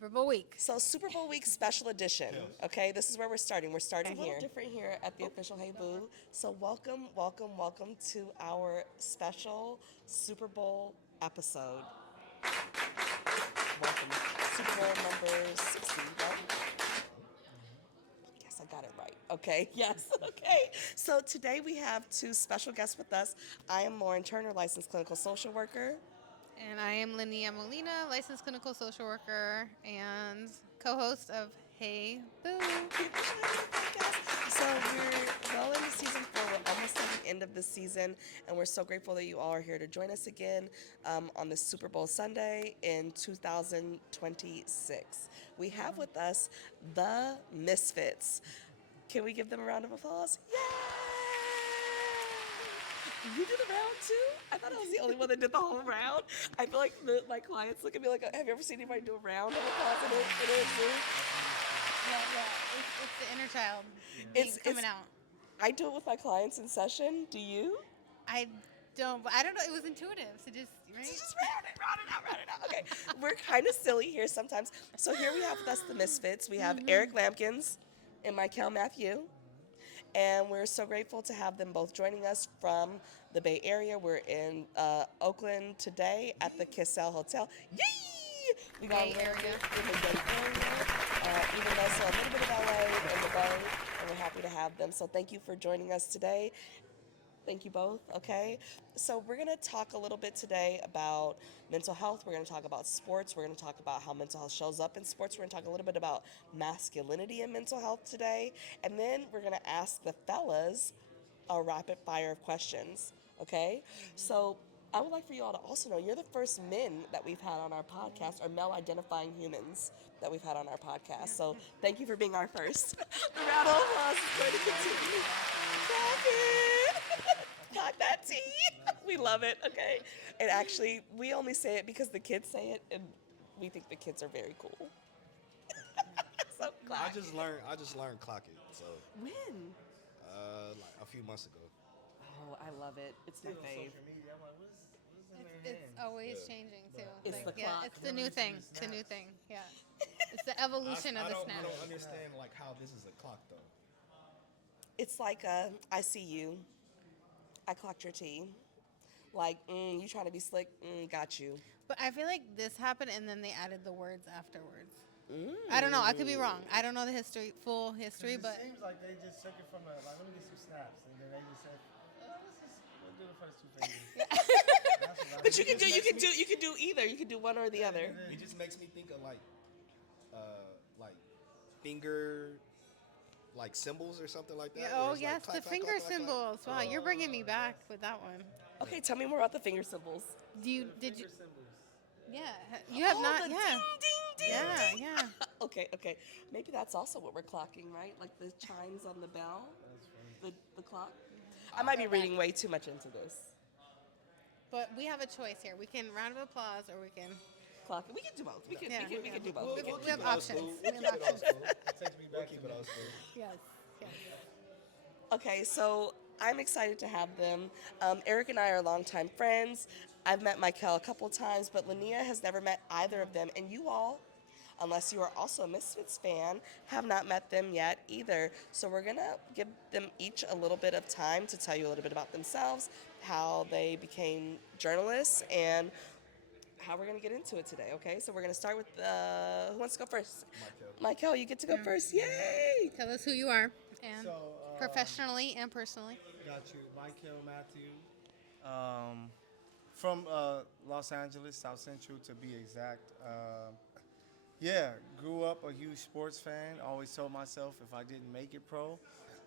Super Bowl week. So Super Bowl week special edition. Okay, this is where we're starting. We're starting here. It's a little different here at the official Hey Boo. So welcome, welcome, welcome to our special Super Bowl episode. Welcome, Super Bowl number 60, right? Yes, I got it right. Okay, yes, okay. So today we have two special guests with us. I am Lauren Turner, licensed clinical social worker. And I am Linnea Molina, licensed clinical social worker and co-host of Hey Boo. So we're well into season 4. We're almost at the end of the season, and we're so grateful that you all are here to join us again on this Super Bowl Sunday in 2026. We have with us the Misfits. Can we give them a round of applause? Yay! You did the round too? I thought I was the only one that did the whole round. I feel like my clients look at me like, have you ever seen anybody do a round of applause in a Zoom? Yeah. It's the inner child coming out. I do it with my clients in session. Do you? I don't know. It was intuitive. So right? Just round it out. Okay, we're kind of silly here sometimes. So here we have with us the Misfits. We have Eric Lampkins and Michael Matthew. And we're so grateful to have them both joining us from the Bay Area. We're in Oakland today at the Kissel Hotel. Yay! We got Bay Area. In the Bay Area. Even though so a little bit of LA and the Bay, and we're happy to have them. So thank you for joining us today. Thank you both. Okay. So we're going to talk a little bit today about mental health. We're going to talk about sports. We're going to talk about how mental health shows up in sports. We're going to talk a little bit about masculinity and mental health today. And then we're going to ask the fellas a rapid fire of questions. Okay. So I would like for you all to also know you're the first men that we've had on our podcast, or male identifying humans that we've had on our podcast. So thank you for being our first. The round of applause is going to continue. Clap it. Clap that tea. We love it. Okay. And actually, we only say it because the kids say it, and we think the kids are very cool. So clap. I just learned clock it. So When? like a few months ago. Oh, I love it. It's my fave. media. I'm like, what's in their It's hand? always changing too. It's the clock. It's the new thing. It's the new thing. Yeah. It's the evolution of the snap. I don't understand like how this is a clock though. It's like I see you. I clocked your tea. Like, you trying to be slick? Got you. But I feel like this happened and then they added the words afterwards. I don't know. I could be wrong. I don't know the full history, It but seems like they just took it from a, like, let me get some snaps. And then they just said, we'll do the first two fingers. But you can do either. You can do one or the other. It just makes me think of like finger like symbols or something like that. yeah, where oh it's like yes, clack, the clack, finger clack, clack, clack. symbols. Wow, you're bringing me back with that one. Okay, tell me more about the finger symbols. Did you? Symbols. Yeah, you have not. The Yeah, ding, yeah, ding. yeah. Okay. Maybe that's also what we're clocking, right? Like the chimes on the bell, the clock. I might be reading way too much into this. But we have a choice here. We can round of applause, or we can. Clock. We can do both. We can do both. We'll We keep can- We have it old options. school. We We'll have keep it old school. It takes me We'll back keep to it old school. Yes. Okay, so I'm excited to have them. Eric and I are longtime friends. I've met Michael a couple times, but Linnea has never met either of them. And you all, unless you are also a Misfits fan, have not met them yet either. So we're going to give them each a little bit of time to tell you a little bit about themselves, how they became journalists, and how we're going to get into it today, okay? So we're going to start with, who wants to go first? Michael, you get to go first. Yay! Tell us who you are, and So, professionally and personally. Got you. Michael Matthew. From Los Angeles, South Central to be exact. Grew up a huge sports fan. Always told myself if I didn't make it pro,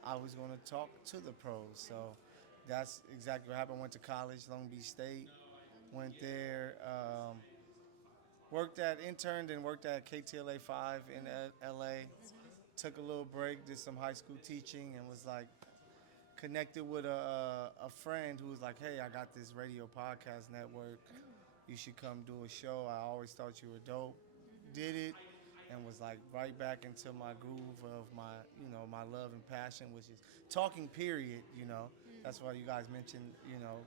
I was going to talk to the pros. So that's exactly what happened. Went to college, Long Beach State. Went there, interned and worked at KTLA 5 in LA. Took a little break, did some high school teaching, and was like connected with a friend who was like, hey, I got this radio podcast network. You should come do a show. I always thought you were dope. Did it, and was like right back into my groove of my love and passion, which is talking, period. That's why you guys mentioned,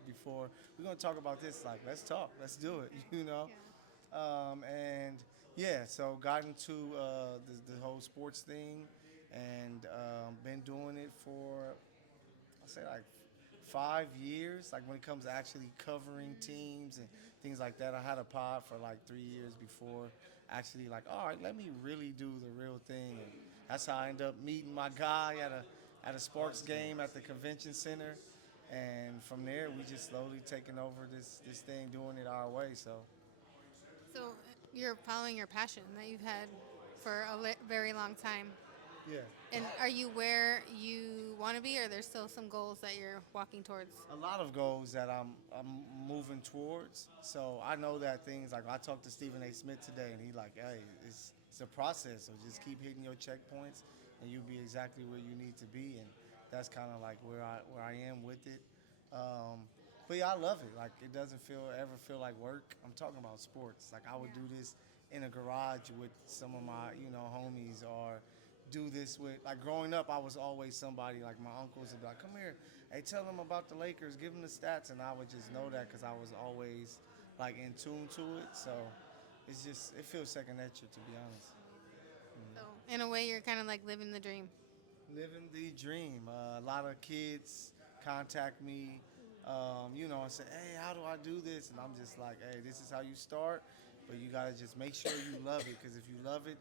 before. We're going to talk about this, like, let's talk, let's do it, And Yeah, so got into the whole sports thing, and been doing it for I say like 5 years. Like when it comes to actually covering teams and things like that, I had a pod for like 3 years before actually like, all right, let me really do the real thing. And that's how I ended up meeting my guy at a sports game at the convention center, and from there we just slowly taking over this thing, doing it our way. So So you're following your passion that you've had for a very long time. yeah. And are you where you want to be, or there's still some goals that you're walking towards? A lot of goals that I'm moving towards. So I know that things like I talked to Stephen A. Smith today, and he like, hey, it's a process. So just keep hitting your checkpoints, and you'll be exactly where you need to be. And that's kind of like where I am with it. But yeah, I love it. Like it doesn't ever feel like work. I'm talking about sports. Like I would do this in a garage with some of my homies, or do this with like growing up. I was always somebody like my uncles would be like, come here, hey, tell them about the Lakers, give them the stats, and I would just know that because I was always like in tune to it. So it feels second nature, to be honest. So in a way, you're kind of like living the dream. Living the dream. A lot of kids contact me, and say, hey, how do I do this? And I'm just like, hey, this is how you start, but you gotta just make sure you love it, because if you love it,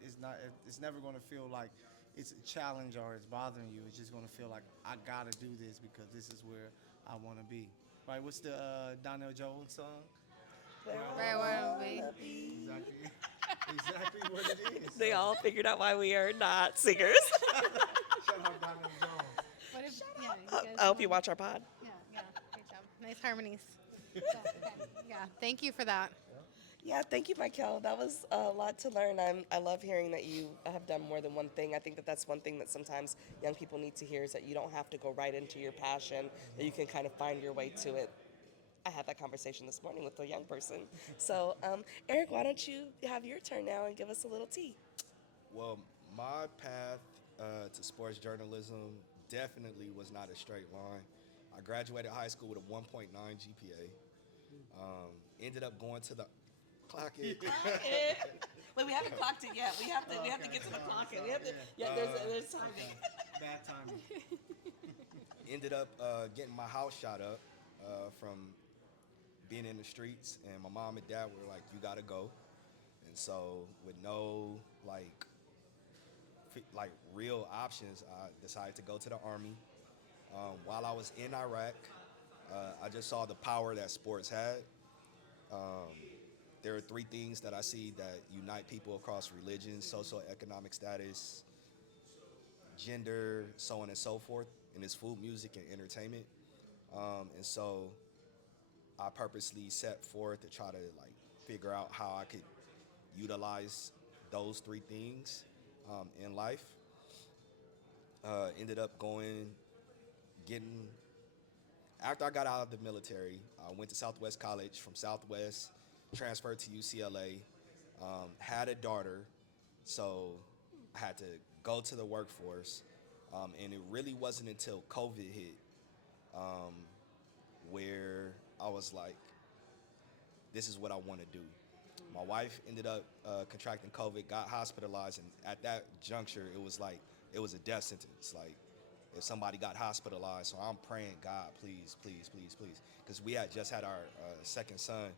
it's never gonna feel like it's a challenge or it's bothering you. It's just gonna feel like I gotta do this because this is where I want to be. Right? What's the Donnell Jones song? Where Where I I want to be. wanna be. Exactly, exactly what it is. They all figured out why we are not singers. Shout out Donnell Jones. What if? Yeah, you guys I hope you know. watch our pod. Yeah, yeah. Great job. Nice harmonies. So, okay. Yeah. Thank you for that. Yeah, thank you, Michael. That was a lot to learn. I love hearing that you have done more than one thing. I think that that's one thing that sometimes young people need to hear, is that you don't have to go right into your passion, that you can kind of find your way to it. I had that conversation this morning with a young person. So, Eric, why don't you have your turn now and give us a little tea? Well, my path to sports journalism definitely was not a straight line. I graduated high school with a 1.9 GPA. Ended up going to the clock it. Wait, we haven't clocked it yet. We have to get to the clock. We have to. Yeah, there's timing. Bad timing. Ended up getting my house shot up from being in the streets, and my mom and dad were like, "You gotta go." And so, with no like real options, I decided to go to the army. While I was in Iraq, I just saw the power that sports had. There are three things that I see that unite people across religions, socioeconomic status, gender, so on and so forth, and it's food, music, and entertainment. And so I purposely set forth to try to like figure out how I could utilize those three things in life. Ended up getting, after I got out of the military, I went to Southwest College. From Southwest, transferred to UCLA, had a daughter, so I had to go to the workforce. And it really wasn't until COVID hit um, where I was like, this is what I want to do. My wife ended up contracting COVID, got hospitalized, and at that juncture, it was a death sentence. Like, if somebody got hospitalized, so I'm praying, God, please, please, please, please, because we had just had our second son,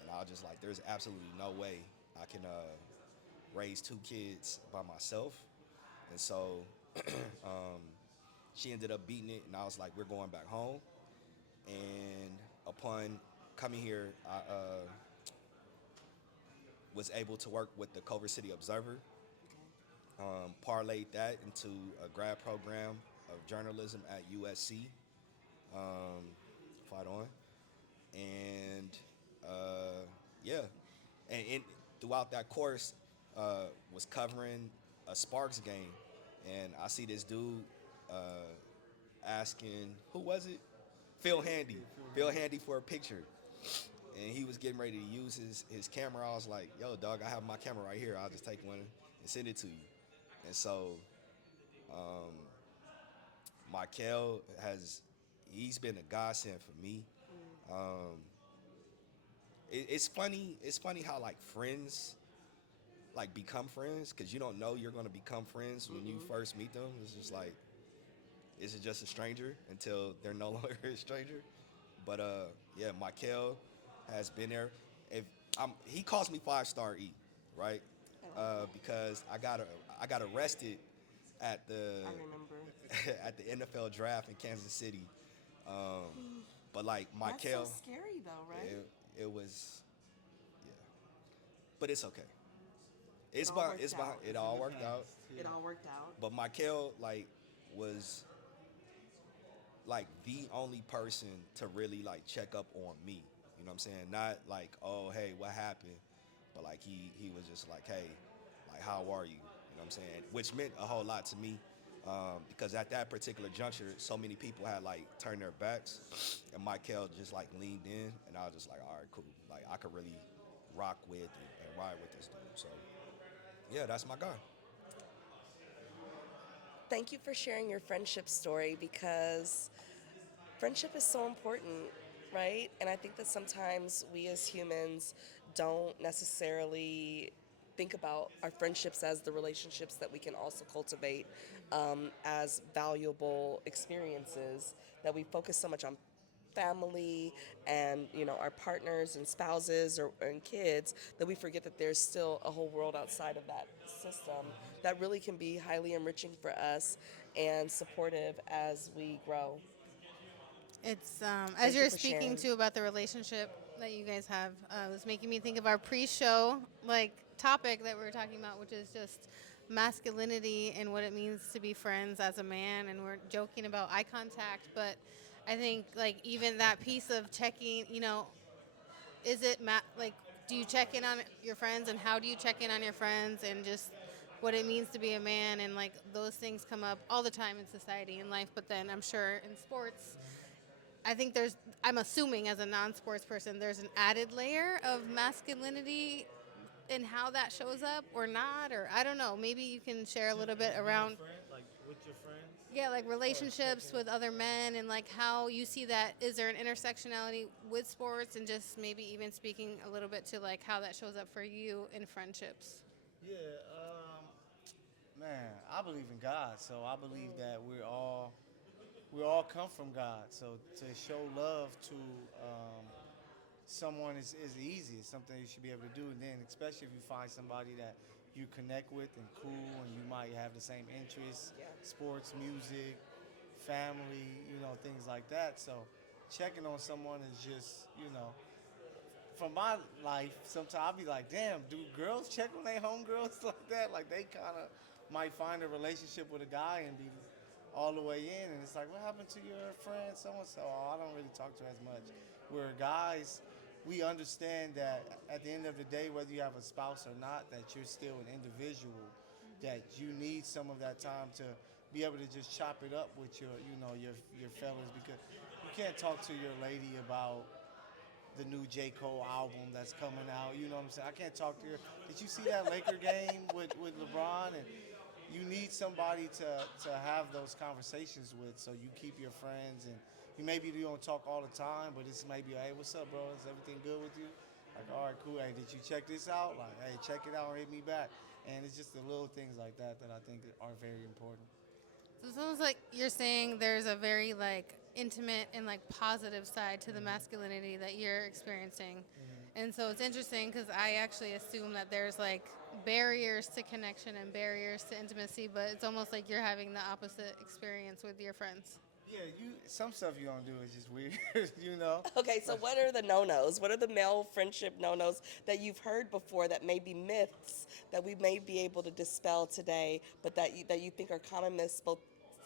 and I was just like, there's absolutely no way I can raise two kids by myself, and so she ended up beating it, and I was like, we're going back home, and upon coming here, I was able to work with the Culver City Observer, parlayed that into a grad program of journalism at USC, fight on, and yeah, and throughout that course, was covering a Sparks game, and I see this dude asking, who was it? Phil Handy for a picture. And he was getting ready to use his camera. I was like, yo, dog, I have my camera right here. I'll just take one and send it to you. And so Michael he's been a godsend for me. It's funny how like friends like become friends because you don't know you're gonna become friends when you first meet them. It's just like, is it just a stranger until they're no longer a stranger? But yeah, Michael has been there. If he calls me 5-star E, right? I like that. Because I got arrested at the I remember. at the NFL draft in Kansas City. But like That's so Michael, scary, though, right? it was, yeah, but it's okay. It all worked out. It all worked out. It all worked out. But Michael like was like the only person to really like check up on me. You know what I'm saying? Not like, oh hey, what happened? But like he was just like, hey, like how are you? You know what I'm saying? Which meant a whole lot to me. Because at that particular juncture, so many people had like turned their backs, and Michael just like leaned in, and I was just like, all right, cool. Like I could really rock with and ride with this dude. So yeah, that's my guy. Thank you for sharing your friendship story because friendship is so important, right? And I think that sometimes we as humans don't necessarily think about our friendships as the relationships that we can also cultivate as valuable experiences, that we focus so much on family and our partners and spouses and kids that we forget that there's still a whole world outside of that system that really can be highly enriching for us and supportive as we grow. It's as Thank you you're for speaking sharing. to about the relationship that you guys have, it was making me think of our pre-show like topic that we were talking about, which is just masculinity and what it means to be friends as a man. And we're joking about eye contact, but I think like even that piece of checking, is it like do you check in on your friends and how do you check in on your friends and just what it means to be a man and like those things come up all the time in society and life, but then I'm sure in sports I think I'm assuming as a non-sports person, there's an added layer of masculinity in how that shows up or not, or I don't know. Maybe you can share a little bit around, Like with your friends. yeah, like relationships with other men and like how you see that. Is there an intersectionality with sports and just maybe even speaking a little bit to like how that shows up for you in friendships? Yeah, man, I believe in God, so I believe that we all come from God. So to show love to someone is easy. It's something you should be able to do. And then, especially if you find somebody that you connect with and cool, and you might have the same interests, Yeah. sports, music, family, things like that. So checking on someone is just, from my life, sometimes I'll be like, damn, do girls check on their homegirls like that? Like they kind of might find a relationship with a guy and be all the way in, and it's like, what happened to your friend so and so? Oh, I don't really talk to her as much. Where guys, we understand that at the end of the day, whether you have a spouse or not, that you're still an individual, that you need some of that time to be able to just chop it up with your fellas, because you can't talk to your lady about the new J. Cole album that's coming out. You know what I'm saying? I can't talk to her. Did you see that Laker game with LeBron? And you need somebody to have those conversations with, so you keep your friends, and you don't talk all the time, but it's maybe, hey, what's up, bro? Is everything good with you? Like, all right, cool. Hey, did you check this out? Like, hey, check it out or hit me back. And it's just the little things like that that I think are very important. So it sounds like you're saying there's a very like intimate and like positive side to the masculinity that you're experiencing. And so it's interesting because I actually assume that there's like barriers to connection and barriers to intimacy, but it's almost like you're having the opposite experience with your friends. Yeah, some stuff you don't do is just weird, you know. Okay, so what are the no-nos? What are the male friendship no-nos that you've heard before that may be myths that we may be able to dispel today, but that you think are common myths both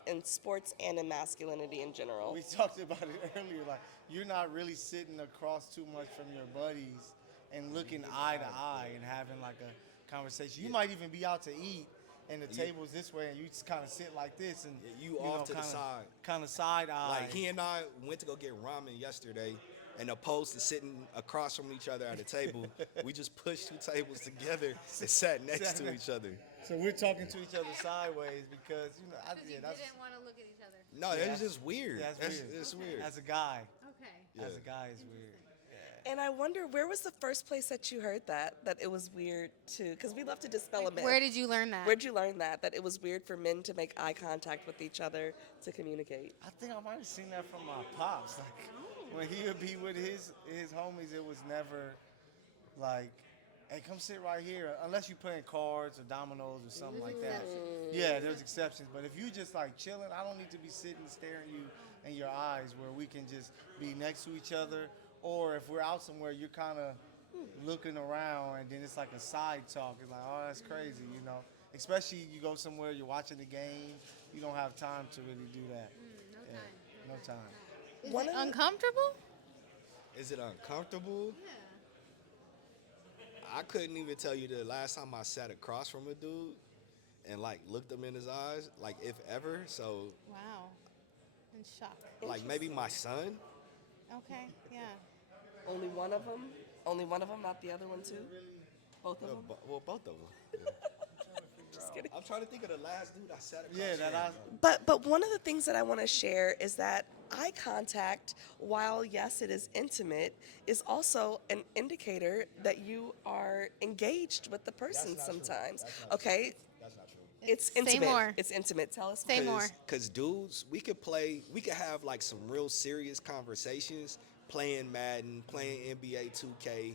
in sports and in masculinity in general? We talked about it earlier. Like, you're not really sitting across too much from your buddies and looking eye to eye and having like a conversation. You might even be out to eat, and the table's this way, and you just kind of sit like this, and You off to the side. kind of side eye. Like he and I went to go get ramen yesterday, and opposed to sitting across from each other at a table, we just pushed two tables together and sat next to each other. So we're talking to each other sideways because that's want to look at each other. No, Yeah, it's just weird. that's weird. It's weird. As a guy, Okay. Yeah. as a guy, it's weird. Yeah. And I wonder, where was the first place that you heard that it was weird to? Because we love to dispel a myth. Where did you learn that? Where'd you learn that it was weird for men to make eye contact with each other to communicate? I think I might have seen that from my pops. Like when he would be with his homies, it was never like, hey, come sit right here. Unless you playing cards or dominoes or something like that. Yeah, there's exceptions. But if you just like chilling, I don't need to be sitting staring you in your eyes where we can just be next to each other. Or if we're out somewhere, you're kind of looking around and then it's like a side talk. It's like, oh, that's crazy, you know. Especially you go somewhere, you're watching the game, you don't have time to really do that. No Yeah, time. no time. Is One it of the- uncomfortable? Is it uncomfortable? Yeah. I couldn't even tell you the last time I sat across from a dude and like looked him in his eyes, like if ever. So Wow. In shock. like maybe my son. Okay. Yeah. Only one of them? Only one of them, not the other one too? Both of them? Well, both of them. Just kidding. I'm trying to think of the last dude I sat across. Yeah, that I. But one of the things that I want to share is that eye contact, while yes, it is intimate, is also an indicator that you are engaged with the person not true. sometimes. That's not Okay? That's not true. It's Say intimate. more. It's intimate. Tell us Say more. more. Cause dudes, we could have like some real serious conversations playing Madden, playing NBA 2K,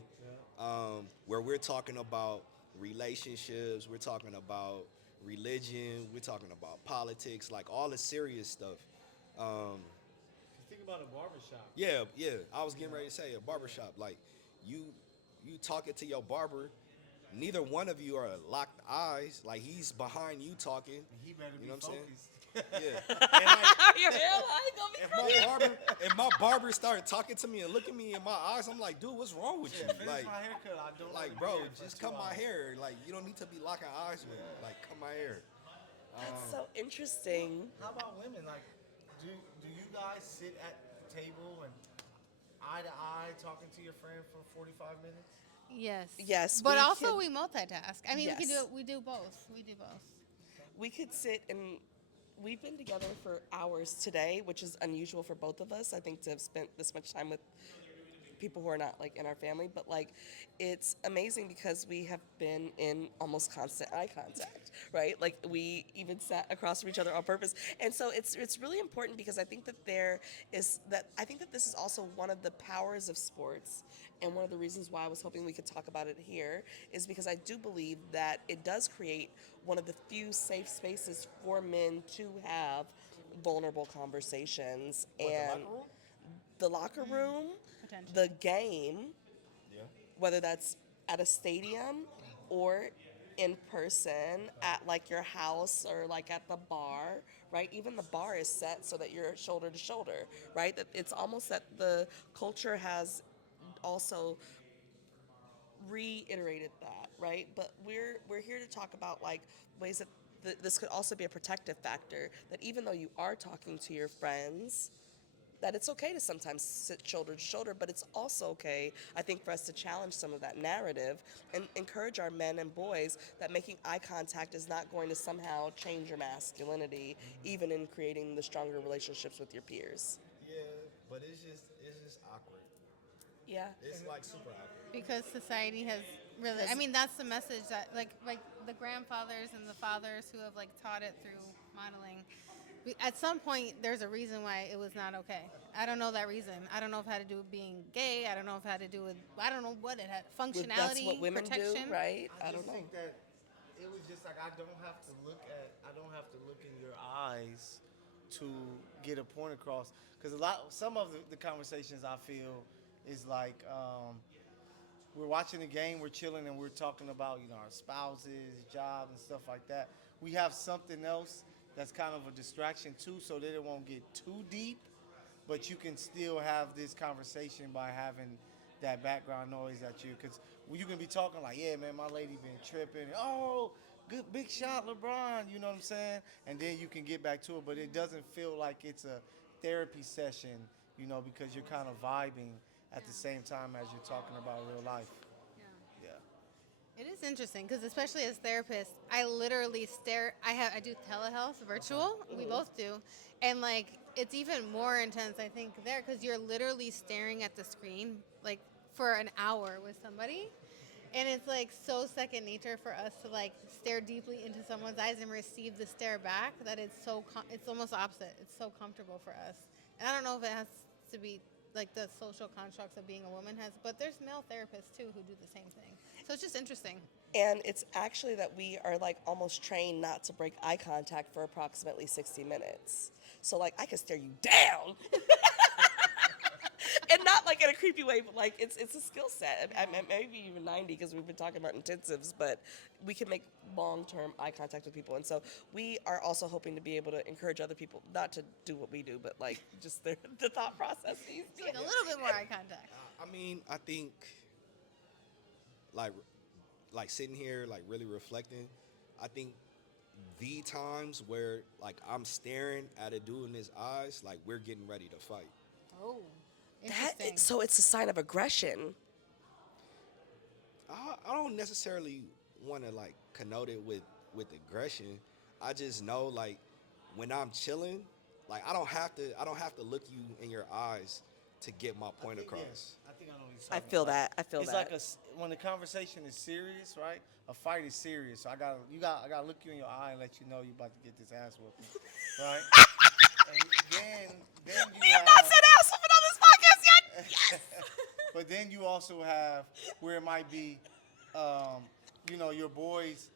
where we're talking about relationships, we're talking about religion, we're talking about politics, like all the serious stuff. Think about a barbershop. Yeah, I was getting ready to say a barbershop. Like you talking to your barber, neither one of you are locked eyes. Like he's behind you talking. He better be You know what I'm saying? focused. Yeah. And like, Your hairline gonna be if my barber started talking to me and looking me in my eyes, I'm like, dude, what's wrong with you? Finish Like, my haircut. I don't like, wanna bro, be here for just 2 cut my hours. hair. Like, you don't need to be locking eyes with me. Like, cut my hair. That's so interesting. How about women? Like, do you guys sit at the table and eye to eye talking to your friend for 45 minutes? Yes. Yes, But we also can- we multitask. I mean, we can Yes. do it. We do both. We do both. We could sit and we've been together for hours today, which is unusual for both of us. I think to have spent this much time with people who are not like in our family, but like it's amazing because we have been in almost constant eye contact, right? Like we even sat across from each other on purpose. And so it's really important because I think that I think that this is also one of the powers of sports, and one of the reasons why I was hoping we could talk about it here is because I do believe that it does create one of the few safe spaces for men to have vulnerable conversations. And the locker room, Potentially. the game, Yeah. whether that's at a stadium or in person at like your house or like at the bar, right? Even the bar is set so that you're shoulder to shoulder, right? That it's almost that the culture has also reiterated that, right? But we're here to talk about like ways that this could also be a protective factor, that even though you are talking to your friends, that it's okay to sometimes sit shoulder to shoulder, but it's also okay, I think, for us to challenge some of that narrative and encourage our men and boys that making eye contact is not going to somehow change your masculinity, even in creating the stronger relationships with your peers. Yeah, but it's just awkward. Yeah. It's like super awkward. Because society has really. I mean, that's the message that like the grandfathers and the fathers who have like taught it through modeling. At some point, there's a reason why it was not okay. I don't know that reason. I don't know if it had to do with being gay. I don't know if it had to do with. I don't know what it had. Functionality, That's what women protection. do, right? I don't just know. think that it was just like I don't have to look in your eyes to get a point across, because some of the conversations I feel is like we're watching the game, we're chilling, and we're talking about our spouses, jobs, and stuff like that. We have something else that's kind of a distraction too, so that it won't get too deep, but you can still have this conversation by having that background noise at you, because you can be talking like, yeah, man, my lady been tripping. Oh, good big shot, LeBron. You know what I'm saying? And then you can get back to it, but it doesn't feel like it's a therapy session, because you're kind of vibing at the same time as you're talking about real life. Yeah. Yeah. It is interesting because, especially as therapists, I literally stare. I do telehealth, virtual. We both do, and like it's even more intense, I think, there because you're literally staring at the screen like for an hour with somebody. And it's like so second nature for us to like stare deeply into someone's eyes and receive the stare back that it's it's almost opposite. It's so comfortable for us. And I don't know if it has to be like the social constructs of being a woman has, but there's male therapists too who do the same thing. So it's just interesting. And it's actually that we are like almost trained not to break eye contact for approximately 60 minutes. So like I can stare you down. And not like in a creepy way, but like it's a skill set. Maybe even 90 because we've been talking about intensives, but we can make long-term eye contact with people. And so we are also hoping to be able to encourage other people not to do what we do, but like just the thought processes. It's like a little bit more eye contact. I mean, I think like like sitting here like really reflecting, I think the times where like I'm staring at a dude in his eyes, like we're getting ready to fight. Oh, That interesting. so it's a sign of aggression. I don't necessarily want to like connote it with aggression. I just know like when I'm chilling, like I don't have to look you in your eyes to get my point across. I think I know what he's I talking feel about. that. I feel It's that. like when the conversation is serious, right? A fight is serious. So I gotta look you in your eye and let you know you about to get this ass whooping, right? And then We have you not have, said ass whooping on this podcast yet. Yes. but then you also have where it might be, your boy's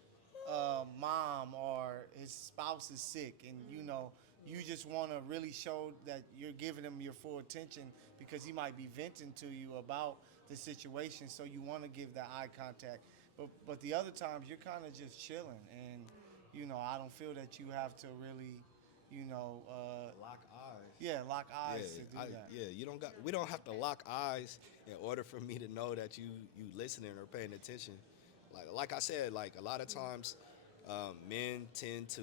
mom or his spouse is sick, and you just want to really show that you're giving him your full attention because he might be venting to you about the situation. So you want to give that eye contact. But the other times you're kind of just chilling, and I don't feel that you have to really, Lock eyes. yeah, lock eyes to do that. Yeah, you don't got. We don't have to lock eyes in order for me to know that you listening or paying attention. Like I said, like a lot of times, men tend to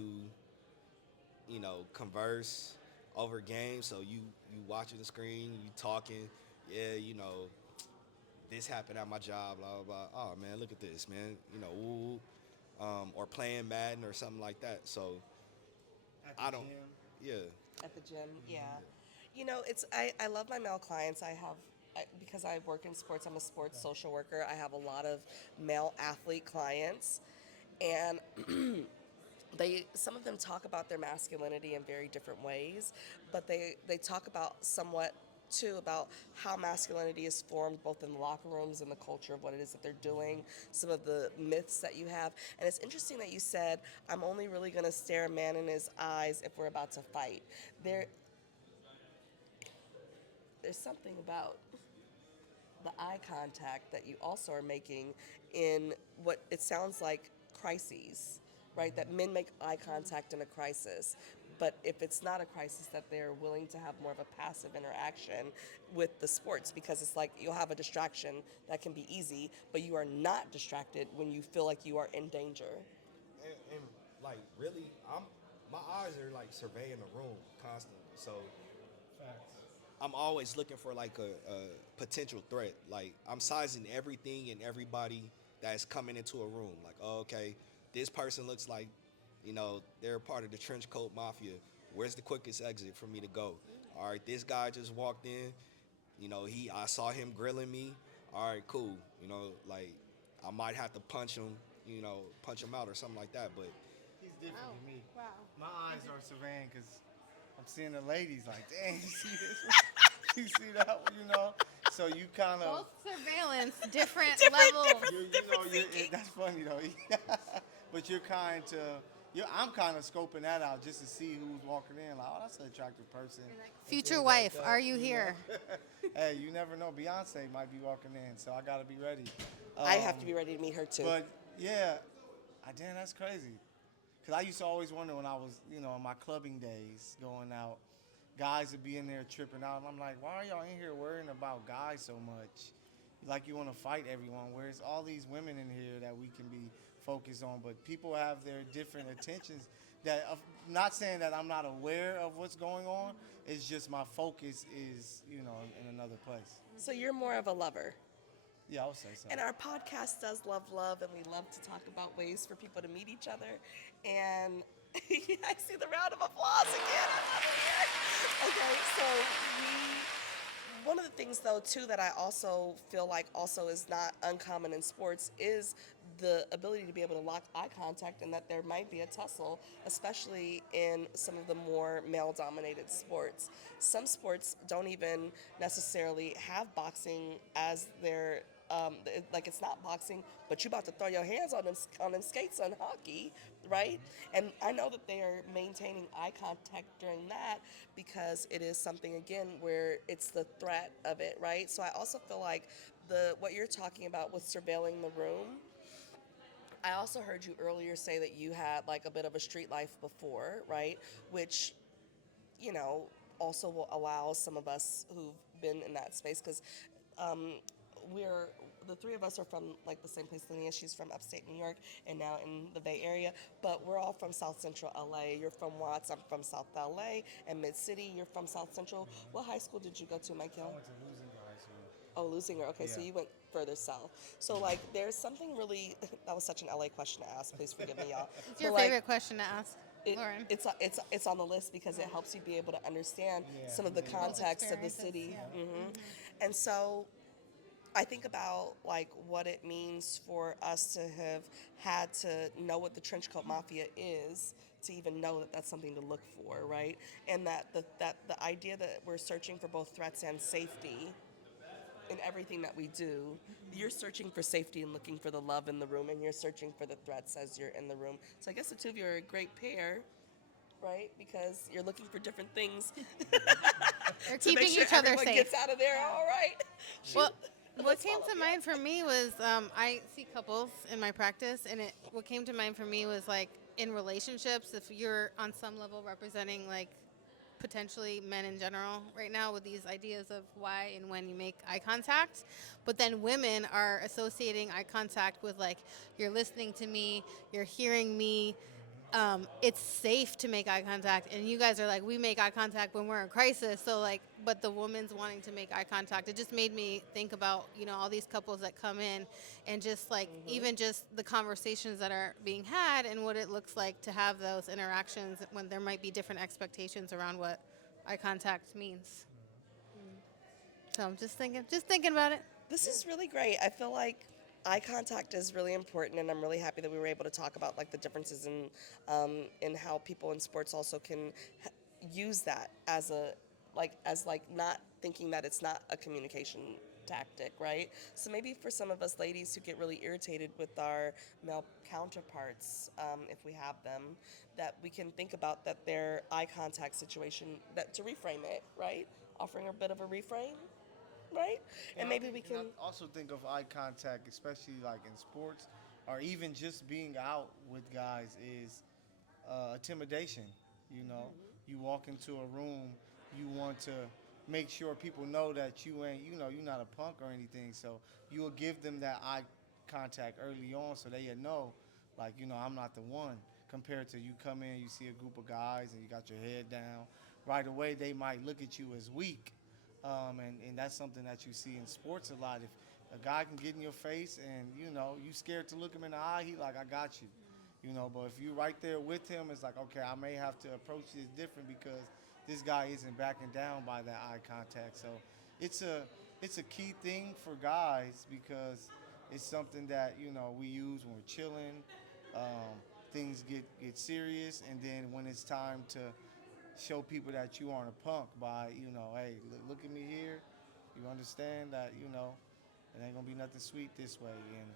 converse over games. So you watching the screen, you talking. Yeah, this happened at my job. Blah blah blah. Oh man, look at this, man. Ooh, or playing Madden or something like that. So At the I don't. gym. Yeah. At the gym, yeah. It's I love my male clients. Because I work in sports, I'm a sports social worker. I have a lot of male athlete clients, and some of them talk about their masculinity in very different ways, but they talk about somewhat too about how masculinity is formed both in the locker rooms and the culture of what it is that they're doing, some of the myths that you have. And it's interesting that you said I'm only really going to stare a man in his eyes if we're about to fight. There's something about the eye contact that you also are making in what it sounds like crises, right? That men make eye contact in a crisis. But if it's not a crisis, that they're willing to have more of a passive interaction with the sports, because it's like you'll have a distraction that can be easy, but you are not distracted when you feel like you are in danger. And like really, my eyes are like surveying the room constantly. So Facts. I'm always looking for like a potential threat. Like I'm sizing everything and everybody that's coming into a room. Like, oh, okay, this person looks like, they're part of the trench coat mafia. Where's the quickest exit for me to go? All right, this guy just walked in. I saw him grilling me. All right, cool. Like I might have to punch him. Punch him out or something like that. But He's different than me. Wow. My eyes are surveying because I'm seeing the ladies like, dang, you see this? You see that one, So you kind of, Both surveillance, different, Different- levels. that's funny though. But I'm kind of scoping that out just to see who's walking in. Like, oh, that's an attractive person. Future wife, are you here? Hey, you never know. Beyonce might be walking in, so I got to be ready. I have to be ready to meet her too. But yeah, damn, that's crazy. Because I used to always wonder when I was, in my clubbing days going out, guys would be in there tripping out. And I'm like, why are y'all in here worrying about guys so much? Like you want to fight everyone. Whereas all these women in here that we can be focused on. But people have their different attentions. Not saying that I'm not aware of what's going on. It's just my focus is, in another place. So you're more of a lover. Yeah, I would say so. And our podcast does love, and we love to talk about ways for people to meet each other. And I see the round of applause again. I love it here. Okay, so one of the things though too that I also feel like also is not uncommon in sports is the ability to be able to lock eye contact, and that there might be a tussle, especially in some of the more male dominated sports. Some sports don't even necessarily have boxing as their like it's not boxing, but you about to throw your hands on them skates on hockey, right? And I know that they are maintaining eye contact during that because it is something again where it's the threat of it, right? So I also feel like the what you're talking about with surveilling the room. I also heard you earlier say that you had like a bit of a street life before, right? Which, you know, also will allow some of us who've been in that space because um, we're the three of us are from like the same place. Linnea, she's from upstate New York and now in the Bay Area, but we're all from South Central LA. You're from Watts, I'm from South LA, and Mid City. You're from South Central. What high school did you go to, I Michael? went to Losing High School. Oh, Lusinger. Okay, so Yeah. you went further south. So like, there's something really that was such an LA question to ask. Please forgive me, y'all. What's But your like, favorite question to ask, Lauren? it's on the list because it helps you be able to understand Yeah, some of the yeah. People's context of the experiences, city. yeah. And so I think about like what it means for us to have had to know what the trench coat mafia is to even know that that's something to look for, right? And that the idea that we're searching for both threats and safety in everything that we do. You're searching for safety and looking for the love in the room, and you're searching for the threats as you're in the room. So I guess the two of you are a great pair, right? Because you're looking for different things They're to make keeping sure each other everyone safe. gets out of there all right. Well, what Let's came follow. to Yeah. mind for me was I see couples in my practice, and what came to mind for me was like in relationships, if you're on some level representing like potentially men in general right now with these ideas of why and when you make eye contact, but then women are associating eye contact with like you're listening to me, you're hearing me, it's safe to make eye contact, and you guys are like we make eye contact when we're in crisis, so like but the woman's wanting to make eye contact. It just made me think about all these couples that come in, and just like even just the conversations that are being had and what it looks like to have those interactions when there might be different expectations around what eye contact means. So I'm just thinking about it. This is really great. I feel like eye contact is really important, and I'm really happy that we were able to talk about like the differences in how people in sports also can use that as a as like not thinking that it's not a communication tactic, right? So maybe for some of us ladies who get really irritated with our male counterparts, if we have them, that we can think about that their eye contact situation, that to reframe it, right? Offering a bit of a reframe, right? And maybe we And can. I also think of eye contact, especially like in sports, or even just being out with guys, is intimidation. You know, you walk into a room, you want to make sure people know that you ain't, you're not a punk or anything. So you will give them that eye contact early on, so they know, like, I'm not the one. Compared to you come in, you see a group of guys, and you got your head down. Right away, they might look at you as weak, and that's something that you see in sports a lot. If a guy can get in your face and you scared to look him in the eye, he like, I got you. But if you're right there with him, it's like, okay, I may have to approach this different because this guy isn't backing down by that eye contact. So it's a key thing for guys because it's something that we use when we're chilling. Um, Things get serious, and then when it's time to show people that you aren't a punk by hey, look at me here. You understand that it ain't gonna be nothing sweet this way, and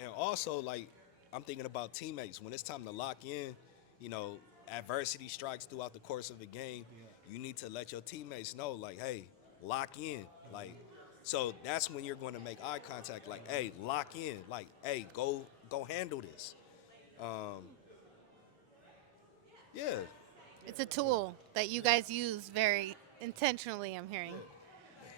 And also, like, I'm thinking about teammates. When it's time to lock in, you know, adversity strikes throughout the course of the game. You need to let your teammates know, like, hey, lock in. Like, so that's when you're going to make eye contact. Like, hey, lock in. Like, hey, go handle this. Um, yeah. It's a tool that you guys use very intentionally, I'm hearing,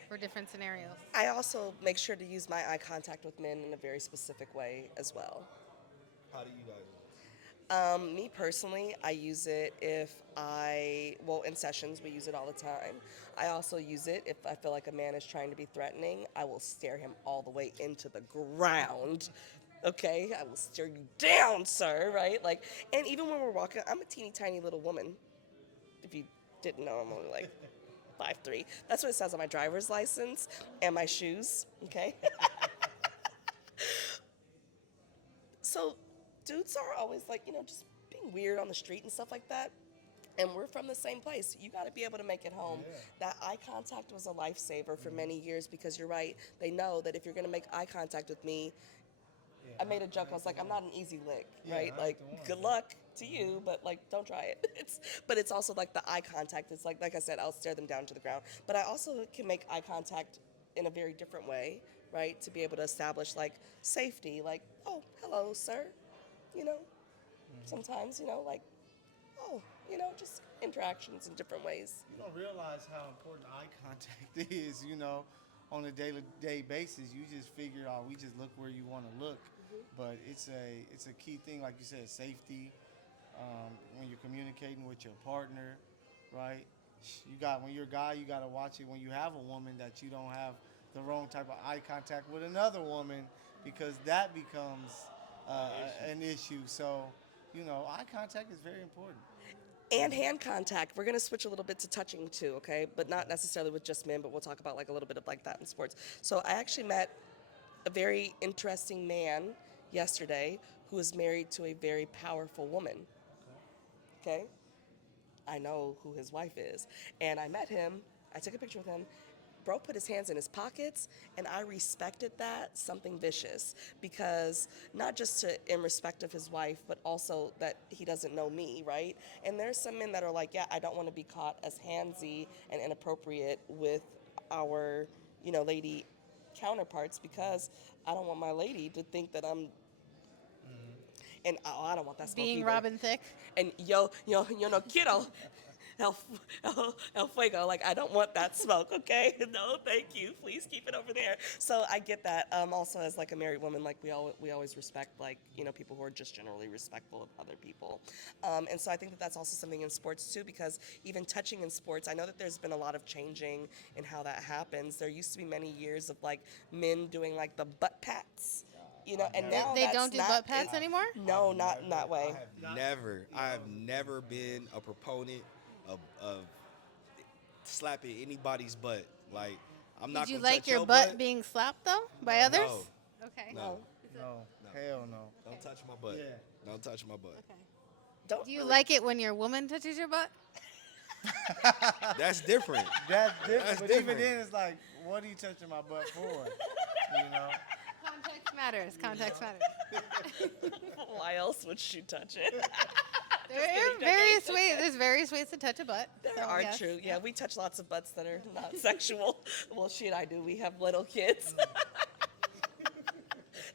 for different scenarios. I also make sure to use my eye contact with men in a very specific way as well. How do you guys? Me personally, I use it well, in sessions, we use it all the time. I also use it if I feel like a man is trying to be threatening. I will stare him all the way into the ground. Okay, I will stare you down, sir, right? Like, and even when we're walking, I'm a teeny tiny little woman. If you didn't know, I'm only like 5'3". That's what it says on my driver's license and my shoes. Okay. So dudes are always like, just being weird on the street and stuff like that. And we're from the same place. You got to be able to make it home. Yeah. That eye contact was a lifesaver for many years because you're right. They know that if you're going to make eye contact with me, Yeah, I made a joke. I was like, I'm not an easy lick, Yeah, right? I Like, ain't the one. good luck to you, but like, don't try it. But it's also like the eye contact. It's like I said, I'll stare them down to the ground. But I also can make eye contact in a very different way, right? To be able to establish like safety, like, oh, hello, sir. You know, sometimes, like, oh, just interactions in different ways. You don't realize how important eye contact is, on a day-to-day basis. You just figure out we just look where you want to look, but it's a key thing, like you said, safety. When you're communicating with your partner, right? When you're a guy, you got to watch it when you have a woman that you don't have the wrong type of eye contact with another woman because that becomes an issue. So, eye contact is very important. And hand contact. We're gonna switch a little bit to touching too, okay? But not necessarily with just men, but we'll talk about like a little bit of like that in sports. So I actually met a very interesting man yesterday who is married to a very powerful woman. Okay? I know who his wife is. And I met him, I took a picture with him. Bro put his hands in his pockets, and I respected that something vicious because not just in respect of his wife, but also that he doesn't know me, right? And there's some men that are like, yeah, I don't want to be caught as handsy and inappropriate with our, lady counterparts because I don't want my lady to think that I'm, and I don't want that smoke Being either. Robin Thicke. And yo no quiero el fuego. Like, I don't want that smoke, okay? No, thank you. Please keep it over there. So I get that. Also, as like a married woman, like we always respect like people who are just generally respectful of other people. And so I think that that's also something in sports too, because even touching in sports, I know that there's been a lot of changing in how that happens. There used to be many years of like men doing like the butt pats. And now They that's don't do not, butt pats anymore? No, not in that way. I have never been a proponent of slapping anybody's butt. Like, I'm not Did you gonna like touch your your butt being slapped though by others? No, Okay. no, No, hell no. don't touch my butt. Yeah. Don't touch my butt. Okay. Don't Do you really- like it when your woman touches your butt? That's different. That's different. That's But different. even then, it's like, what are you touching my butt for? Context matters. Context matters. Why else would you touch it? There are various ways. There's various ways to touch a butt. There so are yes. true. Yeah, we touch lots of butts that are not sexual. Well, shit, I do. We have little kids.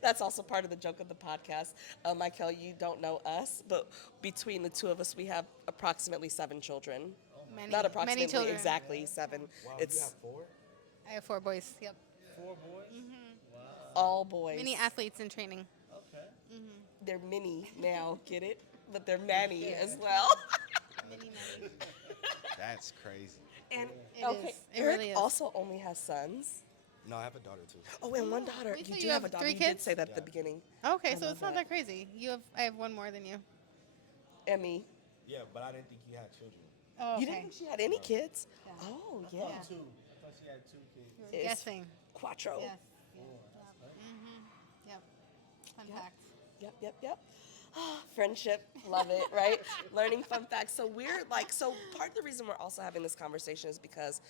That's also part of the joke of the podcast. Michael, you don't know us, but between the two of us, we have approximately 7 children. Many, Not approximately, many children. exactly 7. Wow, It's you have 4? I have 4 boys. Yep. 4 boys? all boys. Many athletes in training. Okay. They're mini now, get it? But they're manny as well. Many, many. That's crazy. And It okay, is. It Eric really is. also only has sons. No, I have a daughter too. Oh, and one daughter. Wait, You so do you have a have daughter. 3 You did kids? say that at the Yeah. beginning. Okay, I so love it's not that. that crazy. I have 1 more than you. And me. Yeah, but I didn't think you had children. Oh, You didn't think she had any kids? Yeah. Oh, yeah. Yeah. 2. I thought she had 2 kids. You were It's guessing. Quattro. Yes. Yep. Fun Yep. fact. Yep. Friendship, love it, right? Learning fun facts. So part of the reason we're also having this conversation is because,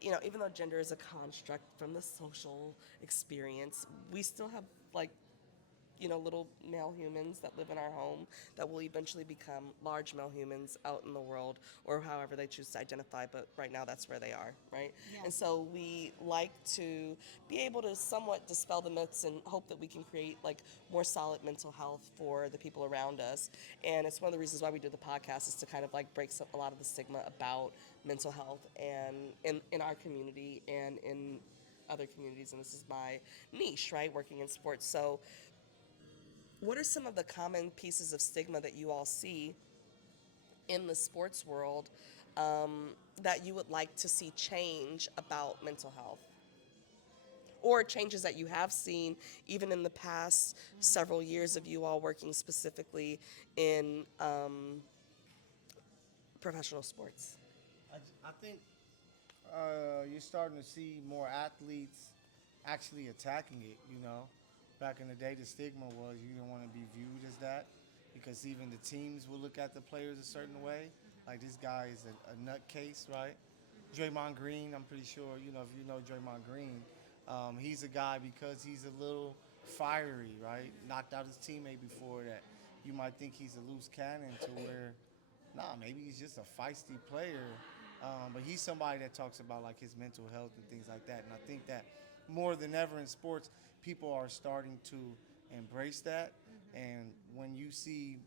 even though gender is a construct from the social experience, we still have little male humans that live in our home that will eventually become large male humans out in the world or however they choose to identify, but right now that's where they are, right? Yeah. And so we like to be able to somewhat dispel the myths and hope that we can create more solid mental health for the people around us. And it's one of the reasons why we do the podcast is to kind of break a lot of the stigma about mental health and in our community and in other communities. And this is my niche, right? Working in sports. So what are some of the common pieces of stigma that you all see in the sports world that you would like to see change about mental health? Or changes that you have seen even in the past several years of you all working specifically in professional sports? I think you're starting to see more athletes actually attacking it. Back in the day, the stigma was you didn't want to be viewed as that because even the teams will look at the players a certain way. Like this guy is a nutcase, right? Draymond Green, I'm pretty sure if you know Draymond Green, he's a guy because he's a little fiery, right? Knocked out his teammate before that. You might think he's a loose cannon to where nah, maybe he's just a feisty player. But he's somebody that talks about like his mental health and things like that. And I think that more than ever in sports, people are starting to embrace that. And when you see